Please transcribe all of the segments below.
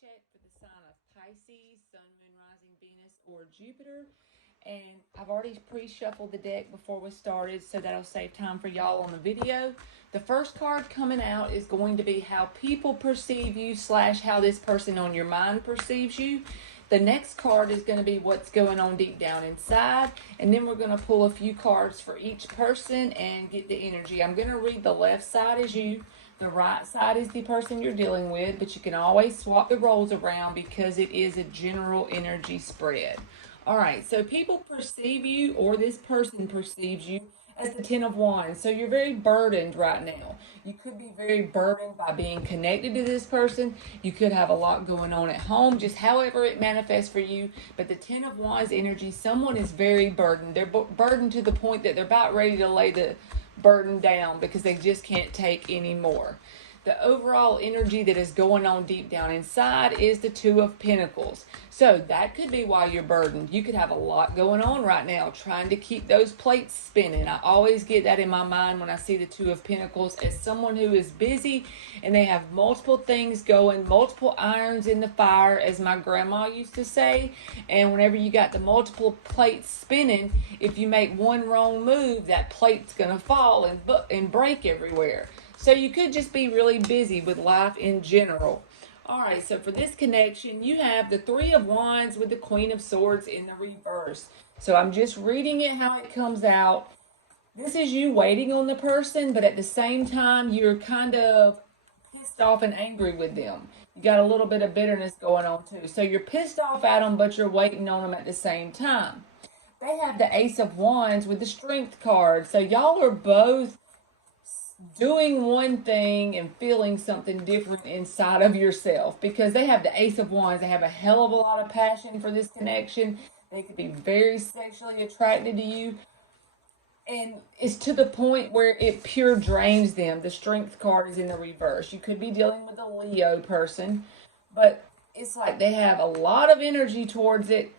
check for the sign of Pisces, Sun, Moon, Rising, Venus, or Jupiter. And I've already pre-shuffled the deck before we started, so that'll save time for y'all on the video. The first card coming out is going to be how people perceive you / how this person on your mind perceives you. The next card is going to be what's going on deep down inside. And then we're going to pull a few cards for each person and get the energy. I'm going to read the left side as you. The right side is the person you're dealing with, but you can always swap the roles around because it is a general energy spread. All right, so people perceive you, or this person perceives you, as the Ten of Wands. So you're very burdened right now. You could be very burdened by being connected to this person. You could have a lot going on at home, just however it manifests for you. But the Ten of Wands energy, someone is very burdened. They're burdened to the point that they're about ready to lay the burden down because they just can't take any more. The overall energy that is going on deep down inside is the Two of Pentacles. So that could be why you're burdened. You could have a lot going on right now trying to keep those plates spinning. I always get that in my mind when I see the Two of Pentacles as someone who is busy and they have multiple things going, multiple irons in the fire, as my grandma used to say. And whenever you got the multiple plates spinning, if you make one wrong move, that plate's going to fall and break everywhere. So you could just be really busy with life in general. All right, so for this connection, you have the Three of Wands with the Queen of Swords in the reverse. So I'm just reading it how it comes out. This is you waiting on the person, but at the same time, you're kind of pissed off and angry with them. You got a little bit of bitterness going on too. So you're pissed off at them, but you're waiting on them at the same time. They have the Ace of Wands with the Strength card. So y'all are both doing one thing and feeling something different inside of yourself, because they have the Ace of Wands. They have a hell of a lot of passion for this connection. They could be very sexually attracted to you, and it's to the point where it pure drains them. The Strength card is in the reverse. You could be dealing with a Leo person, but it's like they have a lot of energy towards it,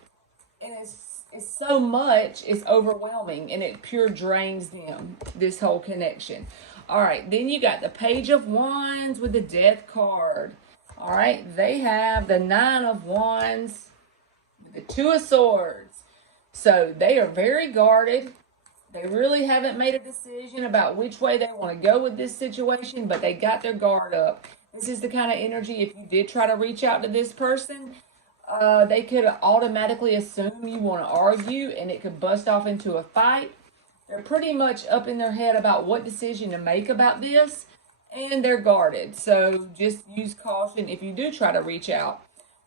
and it's so much, it's overwhelming, and it pure drains them, this whole connection. All right, then you got the Page of Wands with the Death card. All right, they have the Nine of Wands with the Two of Swords. So they are very guarded. They really haven't made a decision about which way they want to go with this situation, but they got their guard up. This is the kind of energy, if you did try to reach out to this person, they could automatically assume you want to argue, and it could bust off into a fight. They're pretty much up in their head about what decision to make about this, and they're guarded. So just use caution if you do try to reach out.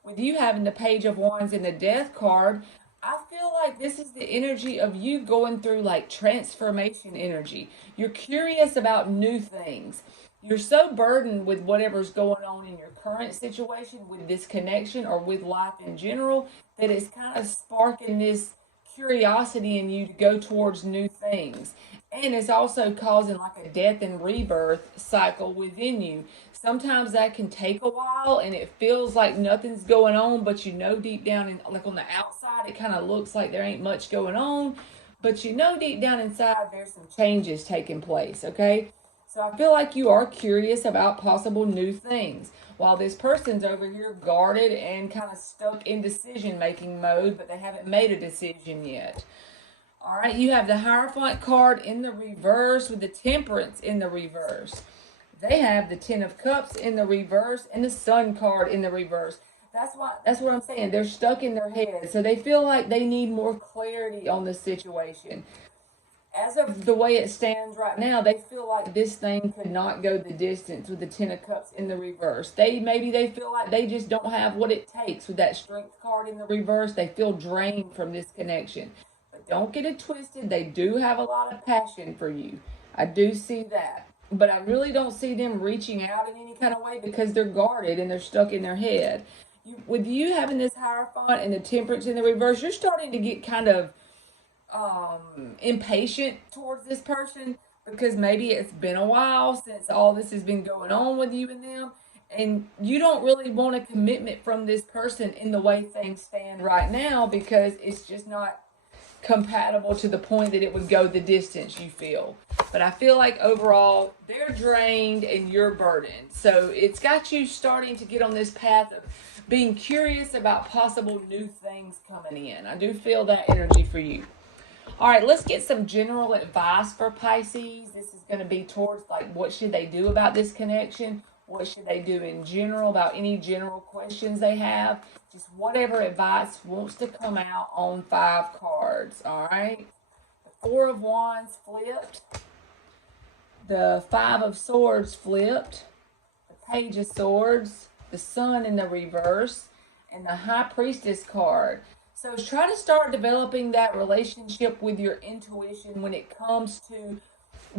With you having the Page of Wands and the Death card, I feel like this is the energy of you going through like transformation energy. You're curious about new things. You're so burdened with whatever's going on in your current situation with this connection or with life in general that it's kind of sparking this curiosity in you to go towards new things. And it's also causing like a death and rebirth cycle within you. Sometimes that can take a while and it feels like nothing's going on, but you know deep down, in like on the outside, it kind of looks like there ain't much going on, but you know deep down inside there's some changes taking place, okay? So I feel like you are curious about possible new things, while this person's over here guarded and kind of stuck in decision-making mode, but they haven't made a decision yet. All right, you have the Hierophant card in the reverse with the Temperance in the reverse. They have the Ten of Cups in the reverse and the Sun card in the reverse. That's what I'm saying. They're stuck in their head, so they feel like they need more clarity on the situation. As of the way it stands right now, they feel like this thing could not go the distance with the Ten of Cups in the reverse. Maybe they feel like they just don't have what it takes with that Strength card in the reverse. They feel drained from this connection. But don't get it twisted. They do have a lot of passion for you. I do see that. But I really don't see them reaching out in any kind of way because they're guarded and they're stuck in their head. With you having this Hierophant and the Temperance in the reverse, you're starting to get kind of impatient towards this person because maybe it's been a while since all this has been going on with you and them, and you don't really want a commitment from this person in the way things stand right now because it's just not compatible to the point that it would go the distance you feel. But I feel like overall they're drained and you're burdened, so it's got you starting to get on this path of being curious about possible new things coming in. I do feel that energy for you. All right, let's get some general advice for Pisces. This is going to be towards like what should they do about this connection? What should they do in general about any general questions they have? Just whatever advice wants to come out on 5 cards. All right. The 4 of Wands flipped. The 5 of Swords flipped. The Page of Swords. The Sun in the reverse. And the High Priestess card. So try to start developing that relationship with your intuition when it comes to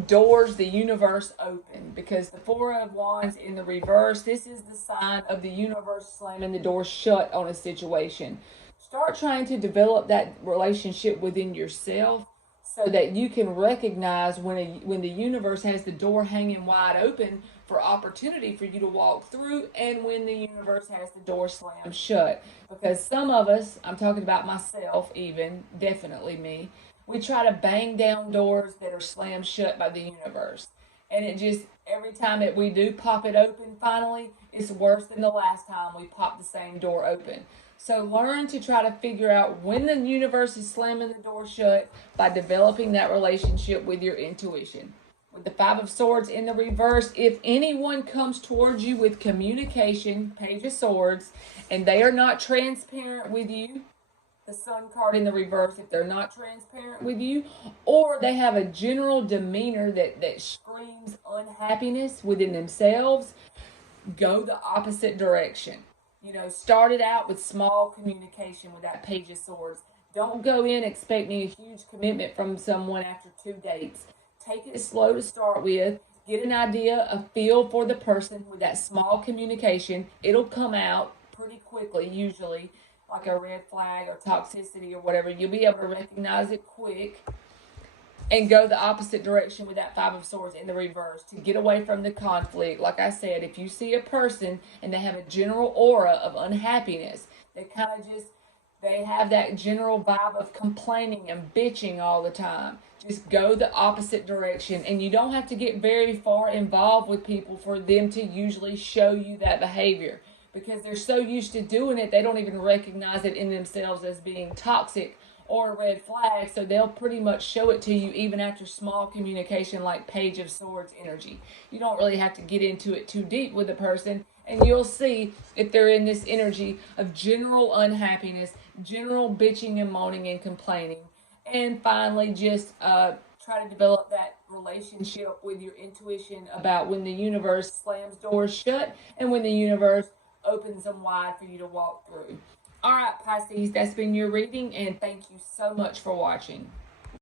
doors the universe open, because the 4 of Wands in the reverse, this is the sign of the universe slamming the door shut on a situation. Start trying to develop that relationship within yourself so that you can recognize when the universe has the door hanging wide open for opportunity for you to walk through, and when the universe has the door slammed shut. Because some of us, I'm talking about myself even, definitely me, we try to bang down doors that are slammed shut by the universe. And it just, every time that we do pop it open finally, it's worse than the last time we popped the same door open. So learn to try to figure out when the universe is slamming the door shut by developing that relationship with your intuition. With the 5 of Swords in the reverse, if anyone comes towards you with communication, Page of Swords, and they are not transparent with you, the Sun card in the reverse, if they're not transparent with you, or they have a general demeanor that screams unhappiness within themselves, go the opposite direction. You know, start it out with small communication with that Page of Swords. Don't go in expecting a huge commitment from someone after 2 dates. Take it slow to start with. Get an idea, a feel for the person with that small communication. It'll come out pretty quickly, usually, like a red flag or toxicity or whatever. You'll be able to recognize it quick and go the opposite direction with that 5 of Swords in the reverse to get away from the conflict. Like I said, if you see a person and they have a general aura of unhappiness, they have that general vibe of complaining and bitching all the time, just go the opposite direction. And you don't have to get very far involved with people for them to usually show you that behavior, because they're so used to doing it, they don't even recognize it in themselves as being toxic or a red flag, so they'll pretty much show it to you even after small communication like Page of Swords energy. You don't really have to get into it too deep with a person, and you'll see if they're in this energy of general unhappiness, general bitching and moaning and complaining. And finally, just try to develop that relationship with your intuition about when the universe slams doors shut and when the universe opens them wide for you to walk through. All right, Pisces, that's been your reading, and thank you so much for watching.